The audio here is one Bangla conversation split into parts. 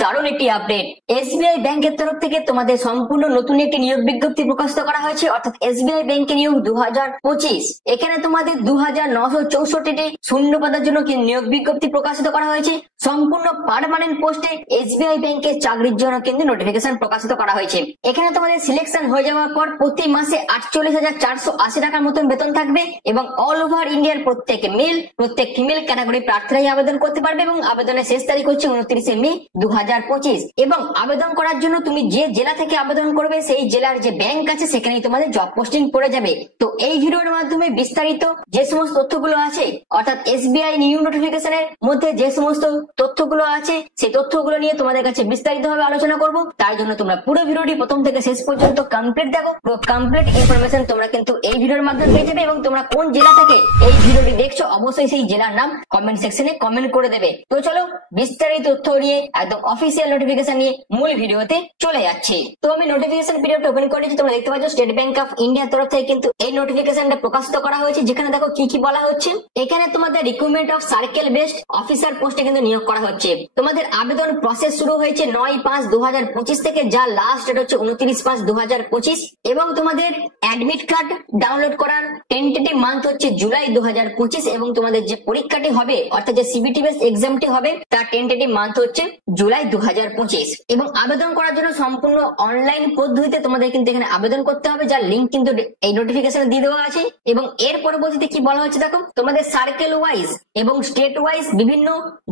দারুণ একটি আপডেট। এসবিআই ব্যাংকের তরফ থেকে তোমাদের সম্পূর্ণ নতুন একটি নিয়োগ বিজ্ঞপ্তি প্রকাশিত করা হয়েছে, অর্থাৎ এসবিআই ব্যাংকে নিয়োগ 2025। এখানে তোমাদের 2964টি শূন্য পদের জন্য নিয়োগ বিজ্ঞপ্তি প্রকাশিত করা হয়েছে। সম্পূর্ণ পার্মানেন্ট পোস্টে এসবিআই ব্যাংকের চাকরির জন্য কিন্তু নোটিফিকেশন প্রকাশিত করা হয়েছে। এখানে তোমাদের সিলেকশন হয়ে যাওয়ার পর প্রতি মাসে 48,480 টাকার মতন বেতন থাকবে এবং অল ওভার ইন্ডিয়ার প্রত্যেক মেল প্রত্যেক ফিমেল ক্যাটাগরি প্রার্থীরাই আবেদন করতে পারবে এবং আবেদনের শেষ তারিখ হচ্ছে 29শে মে 2025। এবং আবেদন করার জন্য তুমি যে জেলা থেকে আবেদন করবে সেই জেলার যে ব্যাংক আছে সেখানেই তোমাদের জব পোস্টিং পড়ে যাবে। তো এই ভিডিওর মাধ্যমে বিস্তারিত যে সমস্ত তথ্যগুলো আছে, অর্থাৎ এসবিআই নিউ নোটিফিকেশনের মধ্যে যে সমস্ত তথ্যগুলো আছে সেই তথ্যগুলো নিয়ে তোমাদের কাছে বিস্তারিতভাবে আলোচনা করব। তার জন্য তোমরা পুরো ভিডিওটি প্রথম থেকে শেষ পর্যন্ত কমপ্লিট দেখো। কমপ্লিট ইনফরমেশন তোমরা কিন্তু এই ভিডিওর মাধ্যমে পেয়ে যাবে এবং তোমরা কোন জেলা থেকে এই ভিডিওটি দেখছো অবশ্যই সেই জেলার নাম কমেন্ট সেকশনে কমেন্ট করে দেবে। তো চলো বিস্তারিত তথ্য নিয়ে একদম অফিসিয়াল নোটিফিকেশন নিয়ে মূল ভিডিওতে চলে যাচ্ছি। তো আমি নোটিফিকেশন পিডিএফটা ওপেন করেছি, তোমরা দেখতে পাচ্ছ স্টেট ব্যাংক অফ ইন্ডিয়ার তরফ থেকে কিন্তু এই নোটিফিকেশনটা প্রকাশিত করা হয়েছে। যেখানে দেখো কি কি বলা হচ্ছে, এখানে তোমাদের recruitment of circle based officer পোস্টে কিন্তু নিয়োগ করা হচ্ছে। তোমাদের আবেদন প্রসেস শুরু হয়েছে 9/5/2025 থেকে, যার লাস্ট ডেট হচ্ছে 29/5/2025 এবং তোমাদের অ্যাডমিট কার্ড ডাউনলোড করার টেন্টেটিভ মান্থ হচ্ছে জুলাই 2025 এবং তোমাদের যে পরীক্ষাটি হবে অর্থাৎ যে সিবিটি বেস এক্সামটি হবে তার টেন্টেটিভ মান্থ হচ্ছে জুলাই 2025। এবং আবেদন করার জন্য সম্পূর্ণ অনলাইন পদ্ধতিতে তোমাদের কিন্তু এখানে আবেদন করতে হবে, যার লিঙ্ক কিন্তু এই নোটিফিকেশনে দিয়ে দেওয়া আছে। এবং এর পরবর্তীতে কি বলা হচ্ছে দেখো, তোমাদের সার্কেল ওয়াইজ এবং স্টেট ওয়াইজ বিভিন্ন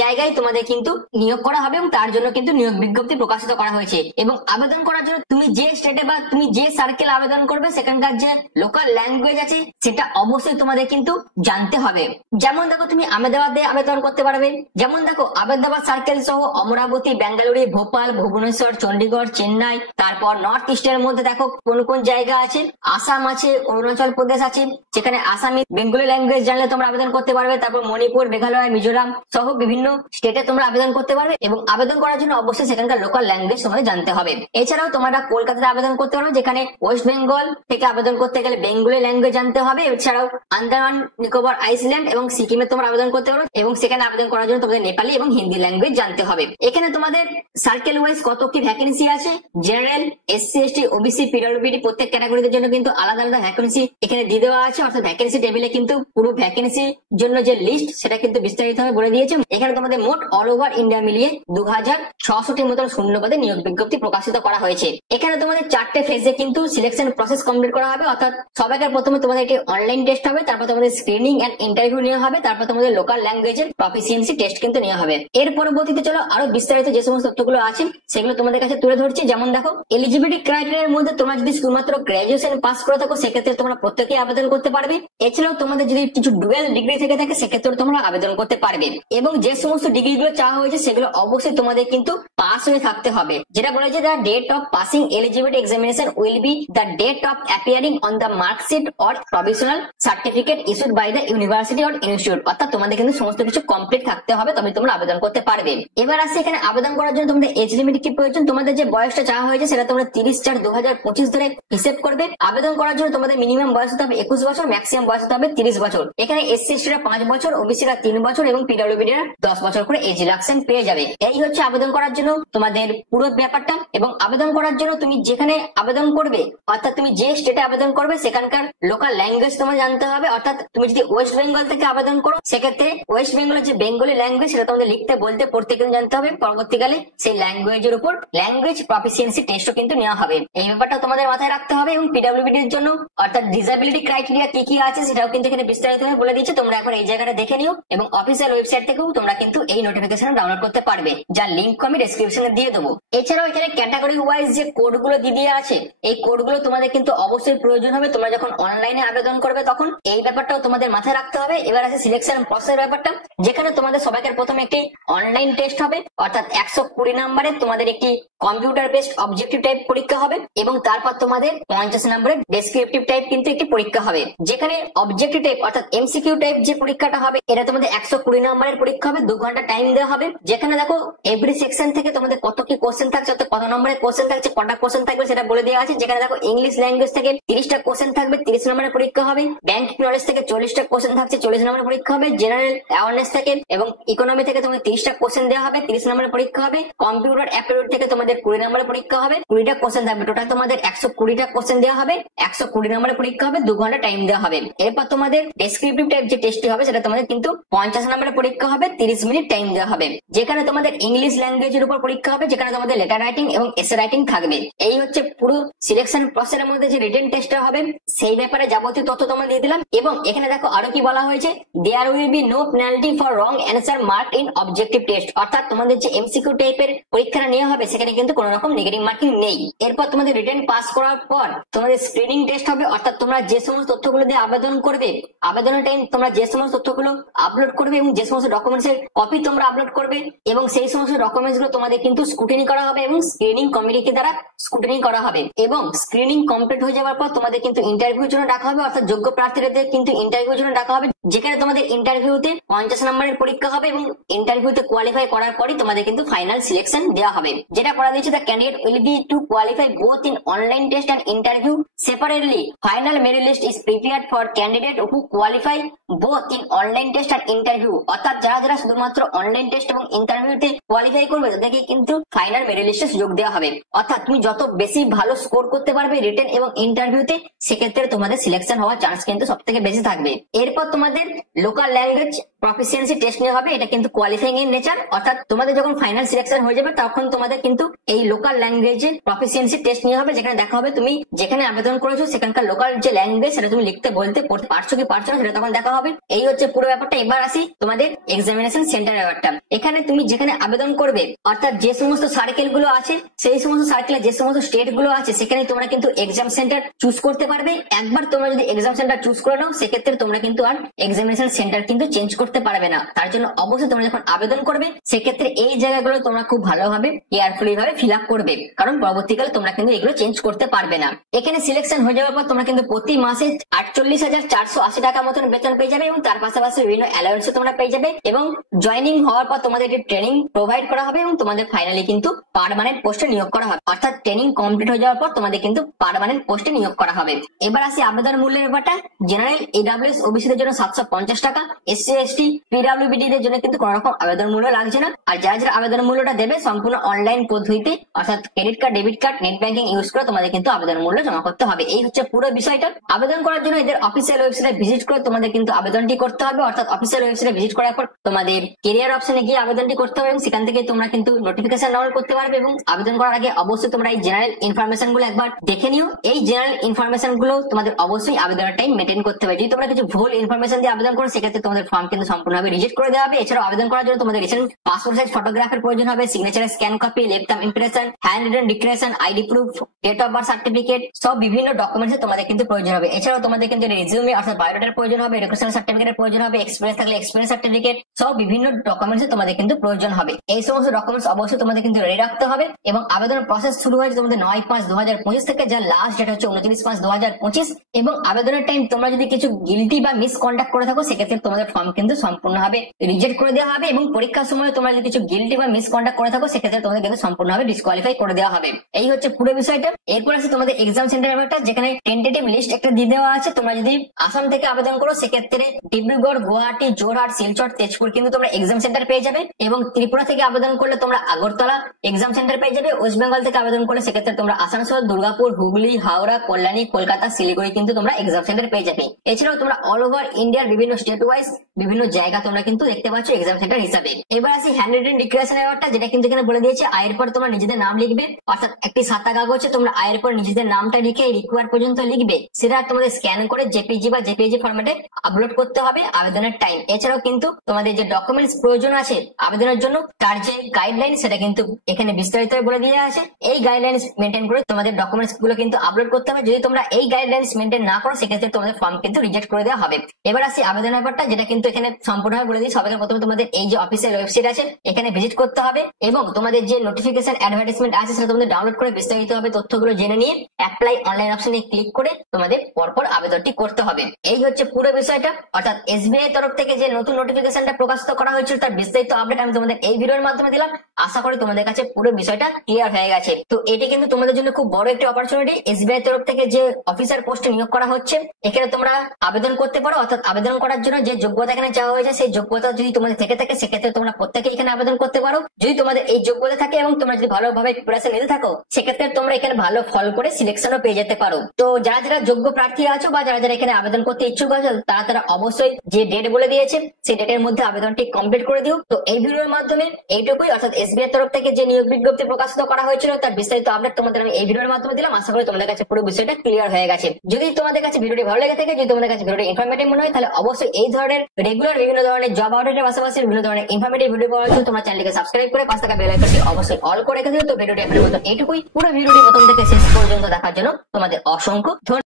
জায়গায় তোমাদের কিন্তু নিয়োগ করা হবে এবং তার জন্য কিন্তু নিয়োগ বিজ্ঞপ্তি প্রকাশিত করা হয়েছে। এবং আবেদন করার জন্য তুমি যে স্টেটে বা তুমি যে সার্কেল আবেদন করবে সেখানকার যে লোকাল ল্যাঙ্গুয়েজ আছে সেটা অবশ্যই তোমাদের কিন্তু জানতে হবে। যেমন দেখো তুমি আহমেদাবাদে আবেদন করতে পারবে, যেমন দেখো আহমেদাবাদ সার্কেল সহ অমরাবতী, বেঙ্গালুরু, ভোপাল, ভুবনেশ্বর, চন্ডীগড়, চেন্নাই, তারপর নর্থ ইস্টের মধ্যে দেখো কোন কোন জায়গা আছে, আসাম আছে, অরুণাচল প্রদেশ আছে, যেখানে আসামি বেঙ্গলি ল্যাঙ্গুয়েজ জানলে তোমরা আবেদন করতে পারবে। তারপর মণিপুর, মেঘালয়, মিজোরাম সহ বিভিন্ন স্টেটে তোমরা আবেদন করতে পারবে এবং আবেদন করার জন্য অবশ্যই সেখানকার লোকাল ল্যাঙ্গুয়েজ তোমাদের জানতে হবে। এছাড়াও তোমরা কলকাতাতে আবেদন করতে পারবে, যেখানে ওয়েস্ট বেঙ্গল থেকে আবেদন করতে গেলে বেঙ্গলি ল্যাঙ্গুয়েজ জানতে হবে। এছাড়াও আন্দামান নিকোবর আইসল্যান্ড এবং সিকিমে তোমরা আবেদন করতে পারো এবং সেখানে আবেদন করার জন্য তোমাদের নেপালি এবং হিন্দি ল্যাঙ্গুয়েজ জানতে হবে। এখানে তোমাদের সার্কেল ওয়াইজ কত কি ভ্যাকেন্সি আছে, general, SC, ST, OBC, PWD প্রত্যেক ক্যাটাগরির জন্য কিন্তু আলাদা আলাদা ভ্যাকেন্সি এখানে দিয়ে দেওয়া আছে। অর্থাৎ ভ্যাকেন্সি টেবিলে কিন্তু পুরো ভ্যাকেন্সির জন্য যে লিস্ট সেটা কিন্তু বিস্তারিতভাবে বলে দিয়েছে। এখানে তোমাদের মোট অল ওভার ইন্ডিয়া মিলিয়ে 2600টির মতন শূন্য পদে নিয়োগ বিজ্ঞপ্তি প্রকাশিত করা হয়েছে। এখানে তোমাদের 4টে ফেজে কিন্তু সিলেকশন প্রসেস কমপ্লিট করা হবে। অর্থাৎ সবাইকার প্রথমে তোমাদের একটি অনলাইন টেস্ট হবে, তারপর তোমাদের স্ক্রিনিং এন্ড ইন্টারভিউ নেওয়া হবে, তারপর তোমাদের লোকাল ল্যাঙ্গুয়েজের প্রফিসিয়েন্সি টেস্ট কিন্তু নেওয়া হবে। এর পরবর্তীতে চলো আরো বিস্তারিত যে সমস্ত তথ্যগুলো আছে সেগুলো তোমাদের কাছে তুলে ধরছি। যেমন দেখো এলিজিবিলিটি ক্রাইটেরিয়ার মধ্যে তোমরা যদি শুধুমাত্র গ্রাজুয়েশন পাস করে থাকো সেক্ষেত্রে তোমরা প্রত্যেকেই আবেদন করতে পারবে। এছাড়াও তোমাদের যদি কিছু ডুয়েল ডিগ্রি থেকে থাকে সেক্ষেত্রে তোমরা আবেদন করতে পারবে। এবং যে সমস্ত ডিগ্রিগুলো চাওয়া হয়েছে সেগুলো অবশ্যই তোমাদের কিন্তু পাস হয়ে থাকতে হবে। যেটা বলেছে the date of passing eligibility examination will be the date of appearing on the marksheet or provisional certificate issued by the university or institute. অর্থাৎ তোমাদের কিন্তু সমস্ত কিছু কমপ্লিট থাকতে হবে তবে তোমরা আবেদন করতে পারবে। এবার আসছে এখানে আবেদন করার জন্য তোমাদের এজ লিমিট কি প্রয়োজন। তোমাদের যে বয়সটা চাওয়া হয়েছে সেটা তোমরা 30/4/2025 ধরে হিসেব করবে। আবেদন করার জন্য তোমাদের মিনিমাম বয়স হতে হবে 21 বছর, ম্যাক্সিমাম বয়স হতে হবে 30 বছর। এখানে এসসি এসটিরা 5 বছর, ওবিসিরা 3 বছর এবং পিডব্লিউডিরা 10 বছর করে এজ রিল্যাক্সেশন পেয়ে যাবে। এই হচ্ছে আবেদন করার জন্য তোমাদের পুরো ব্যাপারটা। এবং আবেদন করার জন্য তুমি যেখানে আবেদন করবে অর্থাৎ তুমি যে স্টেটে আবেদন করবে সেখানকার লোকাল ল্যাঙ্গুয়েজ তোমার জানতে হবে। অর্থাৎ তুমি যদি ওয়েস্ট বেঙ্গল থেকে আবেদন করো সেক্ষেত্রে ওয়েস্ট বেঙ্গলের যে বেঙ্গলি ল্যাঙ্গুয়েজ সেটা তোমাদের লিখতে বলতে পড়তে কিন্তু জানতে হবে। পরবর্তীকালে সেই ল্যাঙ্গুয়েজের উপর ল্যাঙ্গুয়েজ প্রফিসিয়েন্সি টেস্টও কিন্তু নেওয়া হবে। এই ব্যাপারটা তোমাদের মাথায় রাখতে হবে। এবং পিডব্লিউডির জন্য অর্থাৎ ডিসেবিলিটি ক্রাইটেরিয়া কি কি আছে সেটাও কিন্তু এখানে বিস্তারিতভাবে বলে দিচ্ছে। তোমরা এখন এই জায়গাটা দেখে নিও এবং অফিসিয়াল ওয়েবসাইট থেকেও তোমরা কিন্তু এই নোটিফিকেশন ডাউনলোড করতে পারবে, যার লিঙ্ক আমি ডেসক্রিপশনে দিয়ে দেবো। এছাড়াও এখানে ক্যাটাগরি ওয়াইজ যে কোডগুলো দিয়ে আছে এই কোডগুলো তোমাদের কিন্তু অবশ্যই প্রয়োজন হবে তোমরা যখন অনলাইনে আবেদন করবে তখন। এই ব্যাপারটাও তোমাদের মাথায় রাখতে হবে। এবার আছে সিলেকশন প্রসেসের ব্যাপারটা, যেখানে তোমাদের সবাইকার প্রথমে একটি অনলাইন টেস্ট হবে অর্থাৎ 120 নম্বরের তোমাদের একটি কম্পিউটার বেসড অবজেক্টিভ টাইপ পরীক্ষা হবে এবং তারপর তোমাদের 50 নম্বরের ডেসক্রিপটিভ টাইপ কিন্তু একটি পরীক্ষা হবে। যেখানে অবজেক্টিভ টাইপ অর্থাৎ এমসিকিউ টাইপ যে পরীক্ষাটা হবে এটা তোমাদের 120 নম্বরের পরীক্ষা হবে, 2 ঘন্টা টাইম দেওয়া হবে। যেখানে দেখো এভরি সেকশন থেকে তোমাদের কত কি কোশ্চেন থাকছে, কত নম্বরের কোশ্চেন থাকছে, কটা কোশ্চেন থাকবে সেটা বলে দেওয়া আছে। যেখানে দেখো ইংলিশ ল্যাঙ্গুয়েজ থেকে 30টা কোশ্চেন থাকবে, 30 নম্বরের পরীক্ষা হবে। ব্যাংকিং নলেজ থেকে 40টা কোশ্চেন থাকছে, 40 নম্বরের পরীক্ষা হবে। জেনারেল অ্যাওয়ারনেস থেকে এবং ইকোনমি থেকে তোমাদের 30টা কোশ্চেন দেওয়া হবে, 30 নম্বরের পরীক্ষা হবে। কম্পিউটার অ্যাপটিটিউড থেকে তোমাদের 20 নম্বরের পরীক্ষা হবে। 20টা কোশ্চেন থাকবে, টোটাল তোমাদের 120টা কোশ্চেন দেওয়া হবে। 120 নম্বরের পরীক্ষা হবে, 2 ঘন্টা টাইম দেওয়া হবে। এরপর তোমাদের ডেসক্রিপটিভ টাইপ যে টেস্টটি হবে সেটা তোমাদের কিন্তু 50 নম্বরের পরীক্ষা হবে, 30 মিনিট টাইম দেওয়া হবে। যেখানে তোমাদের ইংলিশ ল্যাঙ্গুয়েজের উপর পরীক্ষা হবে, যেখানে তোমাদের লেটার রাইটিং এবং এসে রাইটিং থাকবে। এই হচ্ছে পুরো সিলেকশন প্রসেসের মধ্যে যে রিটেন টেস্টটা হবে সেই ব্যাপারে যাবতীয় তথ্য তোমাদের দিয়ে দিলাম। এবং এখানে দেখো আরো কি বলা হয়েছে, there will be no penalty for wrong answer mark in objective test. অর্থাৎ তোমাদের যে এমসিকিউ টাইপের পরীক্ষাটা নেওয়া হবে সেখানে কিন্তু কোনো রকম নেগেটিভ মার্কিং নেই। এরপর তোমাদের রিটেন পাস করার পর তোমাদের স্ক্রিনিং টেস্ট হবে। অর্থাৎ তোমরা যে সমস্ত তথ্যগুলো দিয়ে আবেদন করবে, আবেদনের টাইম তোমরা যে সমস্ত তথ্যগুলো আপলোড করবে এবং যে সমস্ত ডকুমেন্টস এর কপি তোমরা আপলোড করবে এবং সেই সমস্ত ডকুমেন্টস গুলো তোমাদের কিন্তু স্ক্রুটিনি করা হবে এবং স্ক্রিনিং কমিটি দ্বারা স্ক্রুটিনি করা হবে। এবং স্ক্রিনিং কমপ্লিট হয়ে যাওয়ার পর তোমাদের কিন্তু ইন্টারভিউর জন্য ডাকা হবে। অর্থাৎ যোগ্য প্রার্থীদের কিন্তু ইন্টারভিউর জন্য ডাকা হবে, যেখানে তোমাদের ইন্টারভিউতে 50 নম্বরের পরীক্ষা হবে এবং ইন্টারভিউতে কোয়ালিফাই করার পরই তোমাদের কিন্তু ফাইনাল সিলেকশন দেওয়া হবে। যেটা করা দিয়েছে, the candidate will be to qualify both in online test and interview separately. Final merit list is prepared for candidate who qualify both in online test and interview. অর্থাৎ যারা যারা শুধুমাত্র অনলাইন টেস্ট এবং ইন্টারভিউতে কোয়ালিফাই করবে তাদেরকে কিন্তু ফাইনাল মেরিট লিস্টে সুযোগ দেওয়া হবে। অর্থাৎ তুমি যত বেশি ভালো স্কোর করতে পারবে রিটেন এবং ইন্টারভিউতে, সেক্ষেত্রে তোমাদের সিলেকশন হওয়ার চান্স কিন্তু সব থেকে বেশি থাকবে। এরপর তোমাদের লোকাল ল্যাঙ্গুয়েজ প্রফিসিয়েন্সি টেস্ট নেওয়া হবে। এটা কিন্তু কোয়ালিফাইং এর নেচার। অর্থাৎ তোমাদের যখন ফাইনাল সিলেকশন হয়ে যাবে তখন তোমাদের কিন্তু এই লোকাল ল্যাঙ্গুয়েজে প্রফিসিয়েন্সি টেস্ট নেওয়া হবে, যেখানে দেখা হবে তুমি যেখানে আবেদন করেছো সেখানকার লোকাল যে ল্যাঙ্গুয়েজ সেটা তুমি লিখতে বলতে পড়তে পারছো কি পারছো না সেটা তখন দেখা হবে। এই হচ্ছে পুরো ব্যাপারটা। এবার আসি তোমাদের এক্সামিনেশন সেন্টার ব্যাপারটা। এখানে তুমি যেখানে আবেদন করবে, অর্থাৎ যে সমস্ত সার্কেল গুলো আছে সেই সমস্ত সার্কেলে যে সমস্ত স্টেট গুলো আছে সেখানে তোমরা কিন্তু এক্সাম সেন্টার চুজ করতে পারবে। একবার তোমরা যদি এক্সাম সেন্টার চুজ করে নাও সেক্ষেত্রে তোমরা কিন্তু আর এক্সামিনেশন সেন্টার কিন্তু চেঞ্জ করতে পারবে না। তার জন্য অবশ্যই তোমরা যখন আবেদন করবে সেক্ষেত্রে এই জায়গাগুলো তোমরা খুব ভালোভাবে কেয়ারফুলি ভাবে ফিল আপ করবে, কারণ পরবর্তীকালে তোমরা কিন্তু এগুলো চেঞ্জ করতে পারবে না। এখানে সিলেকশন হয়ে যাওয়ার পর তোমরা কিন্তু প্রতি মাসে 48,480 টাকা মতন বেতন পেয়ে যাবে এবং তার পাশাপাশি বিভিন্ন অ্যালাউন্স তোমরা পেয়ে যাবে। এবং জয়নিং হওয়ার পর তোমাদের ট্রেনিং প্রোভাইড করা হবে এবং তোমাদের ফাইনালি কিন্তু পার্মানেন্ট পোস্টে নিয়োগ করা হবে। অর্থাৎ ট্রেনিং কমপ্লিট হয়ে যাওয়ার পর তোমাদের কিন্তু পার্মানেন্ট পোস্টে নিয়োগ করা হবে। এবার আসি আবেদন মূল্যের ব্যাপারটা। জেনারেল, EWS, ওবিসি দের জন্য 750 টাকা, SC ST PWBD দের জন্য কিন্তু কোন রকম আবেদন মূল্য লাগছে না। আর যারা যারা আবেদন মূল্যটা দেবে সম্পূর্ণ অনলাইন পদ্ধতিতে, অর্থাৎ credit card, debit card, net banking use করে তোমাদের কিন্তু আবেদন মূল্য জমা করতে হবে। এই হচ্ছে পুরো বিষয়টা। আবেদন করার জন্য এদের অফিসিয়াল ওয়েবসাইটে ভিজিট করে তোমাদের কিন্তু আবেদনটি করতে হবে। অর্থাৎ অফিসিয়াল ওয়েবসাইটে ভিজিট করার পর তোমাদের কেরিয়ার অপশনে গিয়ে আবেদনটি করতে হবে এবং সেখান থেকে তোমরা কিন্তু নোটিফিকেশন ডাউনলোড করতে পারবে। এবং আবেদন করার আগে অবশ্যই তোমরা এই জেনারেল ইনফরমেশন গুলো একবার দেখে নিও। এই জেনারেল ইনফরমেশন গুলো তোমাদের অবশ্যই আবেদনের টাইম মেনটেন করতে হবে। যদি তোমরা কিছু ভুল ইনফরমেশন দিয়ে আবেদন করো সেক্ষেত্রে তোমাদের ফর্ম কিন্তু সম্পূর্ণভাবে রিজেক্ট করে দেওয়া হবে। এছাড়াও আবেদন করার জন্য তোমাদের রিসেন্ট পাসপোর্ট সাইজ ফটোগ্রাফের প্রয়োজন হবে, signature scan copy, left thumb impression, hand written declaration, ID proof, date of birth certificate, সব বিভিন্ন ডকুমেন্টস তোমাদের কিন্তু প্রয়োজন হবে। এছাড়াও তোমাদের কিন্তু রেজিউমে অর্থাৎ বায়োডাটার প্রয়োজন হবে, এডুকেশন সার্টিফিকেটের প্রয়োজন হবে, এক্সপিরিয়েন্স থাকলে এক্সপিরিয়েন্স সার্টিফিকেট, সব বিভিন্ন ডকুমেন্টস তোমাদের কিন্তু প্রয়োজন হবে। এই সমস্ত ডকুমেন্টস অবশ্যই তোমাদের কিন্তু রেডি রাখতে হবে। এবং আবেদন প্রসেস শুরু হয়েছে তোমাদের 9/5/2025 থেকে, যার লাস্ট ডেট হচ্ছে 29/5/2025। এবং আবেদনের টাইম তোমরা যদি কিছু গিলটি বা মিসকন্ডাক্ট করে থাকো সেক্ষেত্রে তোমাদের ফর্ম কিন্তু সম্পূর্ণভাবে রিজেক্ট করে দেওয়া হবে। এবং পরীক্ষার সময় তোমরা যদি কিছু গিলটি বা মিসকন্ডাক্ট করে থাকো সেক্ষেত্রে তোমাদের কিন্তু সম্পূর্ণভাবে ডিসকোয়ালিফাই করে দেওয়া হবে। এই হচ্ছে পুরো বিষয়টা। এরপর আছে তোমাদের এক্সাম সেন্টার ব্যাপারটা, যেখানে টেন্টেটিভ লিস্ট একটা দিয়ে দেওয়া আছে। তোমরা যদি আসাম থেকে আবেদন করো সেক্ষেত্রে ডিব্রুগড়, গুয়াহাটি, জোরহাট, শিলচর, তেজপুর কিন্তু তোমরা এক্সাম সেন্টার পেয়ে যাবে। এবং ত্রিপুরা থেকে আবেদন করলে তোমরা আগরতলা এক্সাম সেন্টার পেয়ে যাবে। ওয়েস্ট বেঙ্গল থেকে আবেদন করলে সেক্ষেত্রে তোমরা আসানসোল, দুর্গাপুর, হুগলি, হাওড়া, কল্যাণী, কলকাতা, শিলিগুড়ি কিন্তু তোমরা এক্সাম সেন্টার পেয়ে যাবে। এছাড়াও তোমরা অল ওভার ইন্ডিয়ার বিভিন্ন স্টেট ওয়াইজ বিভিন্ন জায়গা তোমরা কিন্তু দেখতে পাচ্ছ এক্সাম সেন্টার হিসাবে। এবার আসি হ্যান্ড রিটেন ডিক্লারেশন ব্যাপারটা, যেটা কিন্তু এখানে বলে দিয়েছে আয়ের পর তোমরা নিজেদের নাম লিখবে। অর্থাৎ একটি সাদা কাগজে তোমরা আয়ের পর নিজেদের নামটা লিখে রিকোয়ার পর্যন্ত লিখবে, সেটা তোমাদের স্ক্যান করে জেপিজি বা জেপিজি ফরম্যাটে আপলোড করতে হবে আবেদনের টাইম। এছাড়াও কিন্তু তোমাদের যে ডকুমেন্টস প্রয়োজন আছে আবেদনের জন্য তার যে গাইডলাইন সেটা কিন্তু এখানে বিস্তারিত বলে দেওয়া আছে। এই গাইডলাইন্স মেনটেন করে তোমাদের ডকুমেন্টস গুলো কিন্তু আপলোড করতে হবে। যদি তোমরা এই গাইডলাইন্স মেনটেন না করো সেক্ষেত্রে তোমাদের ফর্ম কিন্তু রিজেক্ট করে দেওয়া হবে। এবার আসি আবেদনের ব্যাপারটা, যেটা কিন্তু এখানে সম্পূর্ণভাবে বলে দিই। সবাইকে প্রথমে তোমাদের এই যে অফিসিয়াল ওয়েবসাইট আছে এখানে ভিজিট করতে হবে এবং তোমাদের যে নোটিফিকেশন অ্যাডভার্টাইজমেন্ট আছে সেটা তোমাদের ডাউনলোড করে বিস্তারিত ভাবে তথ্যগুলো জেনে নিয়ে অ্যাপ্লাই অনলাইন অপশনে ক্লিক করে তোমাদের পরপর আবেদনটি করতে হবে। এই হচ্ছে পুরো বিষয়টা। অর্থাৎ SBI তরফ থেকে যে নতুন নোটিফিকেশনটা প্রকাশিত করা হয়েছিল তার বিস্তারিত আপডেট আমি তোমাদের এই ভিডিওর মাধ্যমে দিলাম। আশা করি তোমাদের কাছে পুরো বিষয়টা ক্লিয়ার হয়ে গেছে। তো এটি কিন্তু তোমাদের জন্য খুব বড় একটি অপরচুনিটি। SBI তরফ থেকে যে অফিসার পোস্টে নিয়োগ করা হচ্ছে এখানে তোমরা আবেদন করতে পারো। অর্থাৎ আবেদন করার জন্য যে যোগ্যতা এখানে চাওয়া হয়েছে সেই যোগ্যতা যদি তোমাদের থেকে থাকে সেক্ষেত্রে তোমরা প্রত্যেকে এখানে আবেদন করতে পারো। যদি তোমাদের এই যোগ্যতা থাকে এবং তোমরা যদি ভালোভাবে প্রিপারেশন নিতে থাকো সেক্ষেত্রে তোমরা এখানে ভালো ফল করে সিলেকশনও পেয়ে যেতে পারো। তো যারা যারা যোগ্য প্রার্থী আছো বা যারা যারা এখানে আবেদন করতে ইচ্ছুক আছো তারা অবশ্যই যে ডেট বলে দিয়েছে সেই ডেটের মধ্যে আবেদনটি কমপ্লিট করে দিও। তো এই ভিডিওর মাধ্যমে এইটুকুই, অর্থাৎ এসবিআই তরফ থেকে যে নিয়োগ বিজ্ঞপ্তি প্রকাশিত করা হয়েছিল তার বিস্তারিত আপডেট তোমাদের আমি এই ভিডিওর মাধ্যমে দিলাম। আশা করি তোমাদের কাছে পুরো বিষয়টা ক্লিয়ার হয়ে গেছে। যদি তোমাদের কাছে ভিডিওটি ভালো লেগে থাকে, যদি তোমাদের কাছে ভিডিওটি ইনফরমেটিভ মনে হয়, তাহলে অবশ্যই এই ধরনের রেগুলার বিভিন্ন ধরনের জব আপডেটের পাশাপাশি বিভিন্ন ধরনের ইনফরমেটিভ ভিডিও পাওয়ার জন্য তোমরা চ্যানেলকে সাবস্ক্রাইব করে পাশে থাকা বেল আইকনটি অবশ্যই অল করে রেখে দিও। তো ভিডিওটি এখনের মতো এইটুকুই। পুরো ভিডিওটি প্রথম থেকে শেষ পর্যন্ত দেখার জন্য তোমাদের অসংখ্য ধন্যবাদ।